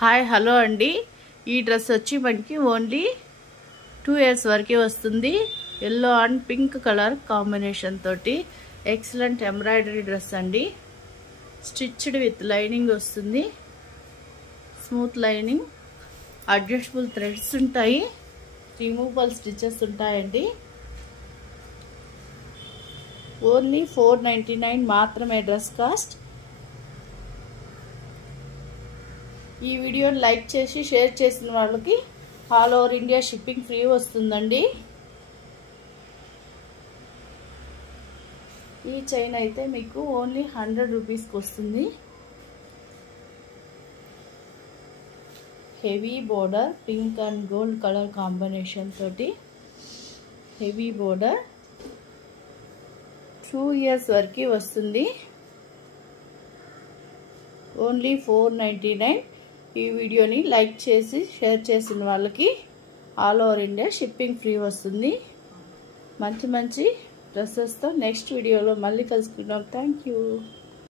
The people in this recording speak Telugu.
హాయ్ హలో అండి. ఈ డ్రెస్ వచ్చి మనకి ఓన్లీ 2 ఇయర్స్ వరకే వస్తుంది. Yellow and pink colour combination తోటి ఎక్సలెంట్ ఎంబ్రాయిడరీ డ్రెస్ అండి. స్టిచ్డ్ విత్ లైనింగ్ వస్తుంది. స్మూత్ లైనింగ్, అడ్జస్టబుల్ థ్రెడ్స్ ఉంటాయి, రిమూవబుల్ స్టిచెస్ ఉంటాయండి. ఓన్లీ 499 మాత్రమే డ్రెస్ కాస్ట్. ఈ వీడియోని లైక్ చేసి షేర్ చేసిన వాళ్ళకి all over India shipping free వస్తుందండి. ఈ చైన్ అయితే మీకు ఓన్లీ 100 రూపీస్కి వస్తుంది. Heavy border, pink and gold colour combination తోటి హెవీ బోర్డర్. 2 ఇయర్స్ వరకు వస్తుంది. ఓన్లీ 499. ఈ వీడియోని లైక్ చేసి షేర్ చేసిన వాళ్ళకి all over India shipping free వస్తుంది. మంచి మంచి డ్రెస్సెస్తో నెక్స్ట్ వీడియోలో మళ్ళీ కలుసుకుందాం. Thank you.